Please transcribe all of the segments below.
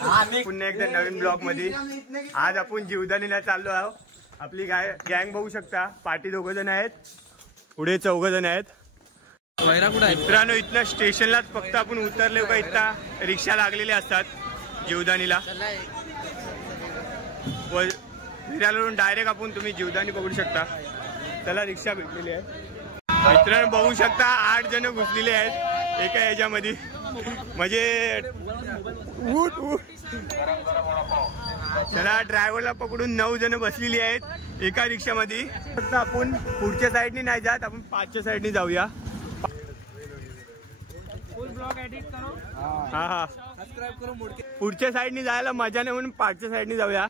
पुन्हा एकदा नवीन ब्लॉग मध्ये आज आपण जीवदानीला चाललो आहोत। आपली गँग बघू शकता, पाठी 2 जण आहेत, पुढे 4 जण आहेत। मित्रांनो इथनं स्टेशनलाच फक्त आपण उतरले का इथं रिक्षा लागलेले असतात जीवदानीला, विरारवरून डायरेक्ट आपण तुम्ही जीवदानी पकडू शकता। त्याला रिक्षा भेटलेली आहे। मित्रांनो बघू शकता 8 जण घुसलेले आहेत एका याच्यामध्ये, म्हणजे चला ड्रायव्हरला पकडून 9 जण बसलेली आहेत एका रिक्षामध्ये। फक्त आपण पुढच्या साईडनी नाही जात, आपण 5च्या साईडनी जाऊया। फुल ब्लॉग एडिट करो, हा सबस्क्राइब करो। पुढच्या साईडनी जायला मजा नाही म्हणून 5च्या साईडनी जाऊया।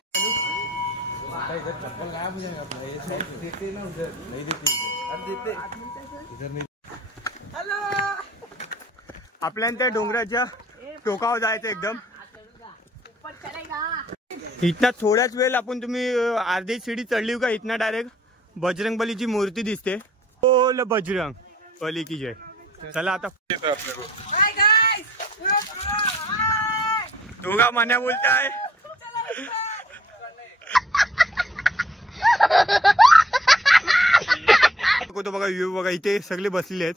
आपल्याला त्या डोंगराच्या टोकावर जायचं एकदम। इथना थोड्याच वेळ आपण तुम्ही अर्धी सीडी चढली का इथना डायरेक्ट बजरंग बलीची मूर्ती दिसते। बोल बजरंग बली की जय। चला आता दोघा मन्या बोलताय। तो बघा व्ह्यू बघा, इथे सगळे बसलेले आहेत।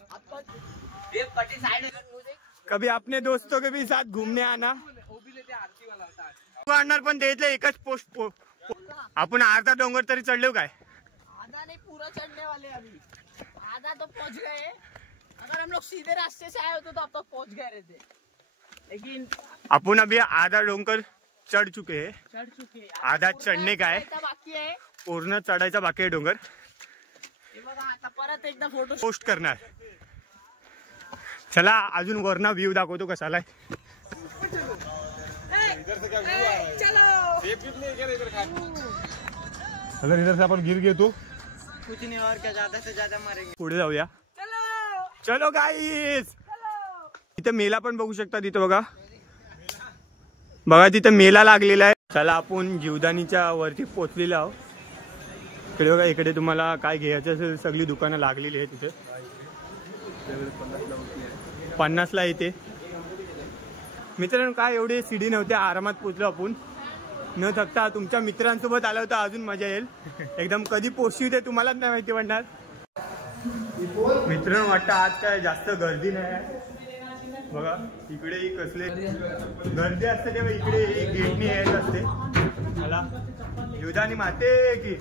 कभी अपने दोस्तों के भी साथ घूमने आना। पण देतले एकच पोस्ट आपण अर्धा डोंगर तरी चढलो काय? आधा नहीं, पूरा चढ़ने वाले अभी। आधा तो पहुंच गए। अगर हम लोग सीधे रास्ते से आए होते तो अब तक पहुंच गए रहते, लेकिन अपन अभी आधा डोंगर चढ़ चुके हैं। आधा चढ़ने का है, बाकी है। पूर्ण चढायचा बाकी आहे डोंगर। आता परत एकदा फोटो पोस्ट करणार। चला अजून वरना व्ह्यू दाखवतो कसा आलाय। अगर इधर से अपन गिर गए तो कुछ नहीं और क्या, ज्यादा से ज्यादा मरेंगे। पुढे जाऊया। चलो गाईस, इथं मेला पण बघू शकता। तिथं बघा बघा तिथं मेला लागलेला आहे। चला आपण जीवदानीच्या वरती पोहोचलेलो आहोत। इकडे बघा, इकडे तुम्हाला काय घ्यायचं असेल सगळी दुकानं लागलेली आहे। तिथे 50ला येते। मित्रांनो काय एवढे सीडी नव्हते, आरामात पोहोचलो आपण न थकता। तुमच्या मित्रांसोबत आलं होतं अजून मजा येईल एकदम। कधी पोहोचली ते तुम्हालाच नाही माहिती पडणार। मित्रांनो वाटतं आज काय जास्त गर्दी नाही आहे। बघा इकडे कसले गर्दी असते तेव्हा इकडे गेटनी येत असते। मला जीवदानी माते की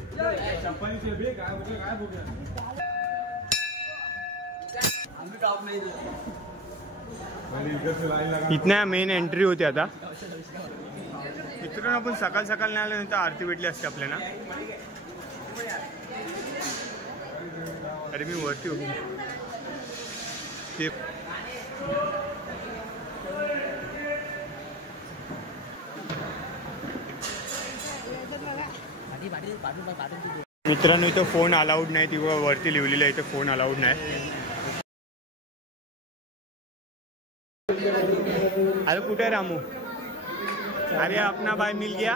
इथनं मेन एंट्री होती आता। मित्रांनो आपण सकाळ सकाळ नाही आल्यानंतर आरती भेटली असते आपल्याला। अरे मी वरती होतो ते मित्रांनो इथं फोन अलाउड नाही, ती वरती लिहिलेलं आहे इथं फोन अलाउड नाही। अरे कुठे रामू? अरे अपना भाई मिल गया,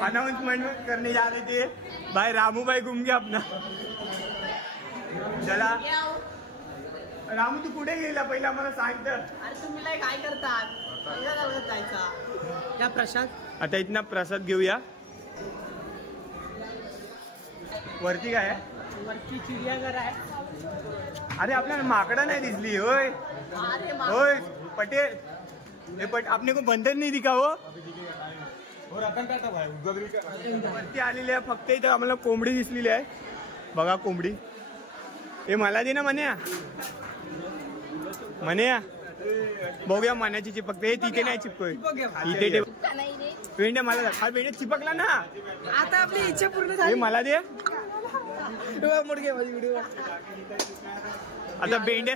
अनाउंसमेंट करने जा रहे थे भाई, रामू भाई घूम गया अपना। चला रामू तू कुठे गेला पहिला मला सांग तर। अरे तुम्ही काय करतात? या प्रसाद आता इथना प्रसाद घेऊया। वरती काय आहे? वरती चिडियाघर आहे। अरे आपल्याला माकडं नाही दिसली होय? होय पटेल, हे पट आपने को बंदर नहीं दिखा हो? वरती आलेली आहे फक्त इथं आम्हाला कोंबडी दिसलेली आहे। बघा कोंबडी, हे मला दे ना मन्या, मन्या बघूया मन्याची चिपकते। हे तिथे नाही चिपकोय, इथे ठेव। भेंड्या मला हा भेंड्या चिपकला ना। आता आपली इच्छा पूर्ण हे झाली। मला दे आता भेंड्या,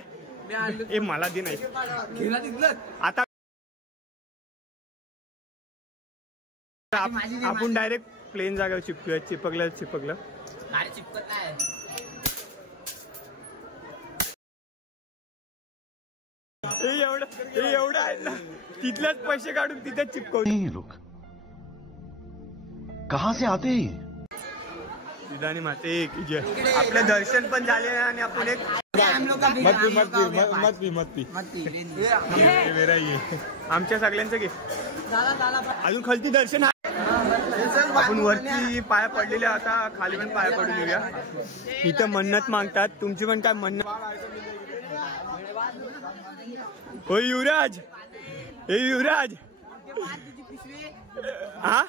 हे मला दे नाही आता। आपण डायरेक्ट प्लेन जागेवर चिपकूया। चिपकलं चिपकत नाही। हे एवढं आहे ना, तिथल्याच पैसे काढून तिथेच चिपकवले। लोग कहाँ से आते हैं? जीवदानी माते की जय। आपलं दर्शन पण झाले आणि आपण एक मत पी आमच्या सगळ्यांचं घे। अजून खालती दर्शन आहे. आपण वरती पाया पडलेले आता खाली पण पाया पडून येऊया. इथं मन्नत मागतात. तुमची पण काय मन्नत? हो युवराज, हे युवराज हा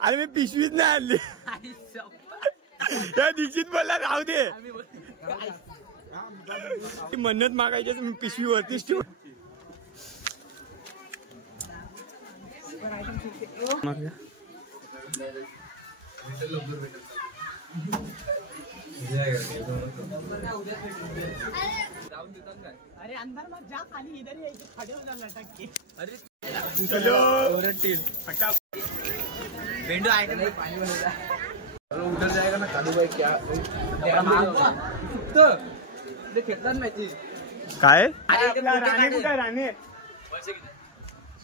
अरे मी पिशवीत नाही आणली. या दीक्षित बोलला राहू दे. मन्नत मागायची मी पिशवी वरतीच ठेवू. अरे अंदर मत जा, खाली इधर ही खड़े हो जाना लटक के. अरे चलो बेंडो आएगा ना पानी में उधर जाएगा ना कालू भाई क्या काय राणे कुठे?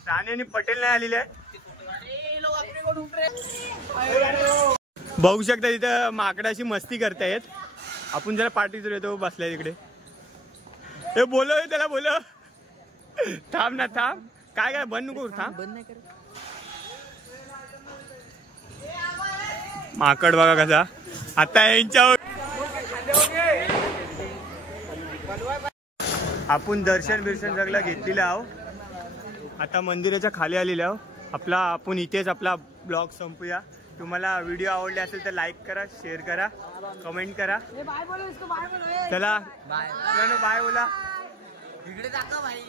राणे आणि पटेल नाही आलेले आहे. बघू शकता तिथं माकडाशी मस्ती करतायत. आपण जरा पार्टीत येतो बसलाय तिकडे. हे बोलव त्याला बोलव. थांब ना थांब. काय काय बंद नको थांब. बंद नाही कर. माकड बघा कसा आता यांच्यावर. आपण दर्शन बिर्शन सगळं घेतलेलं आहो. आता मंदिराच्या खाली आलेले आहो. आपला आपण इथेच आपला ब्लॉग संपूया. तुम्हाला व्हिडिओ आवडले असेल तर लाईक करा, शेअर करा, कमेंट करा. चला बाय बोला. इकडे दाखव भाई.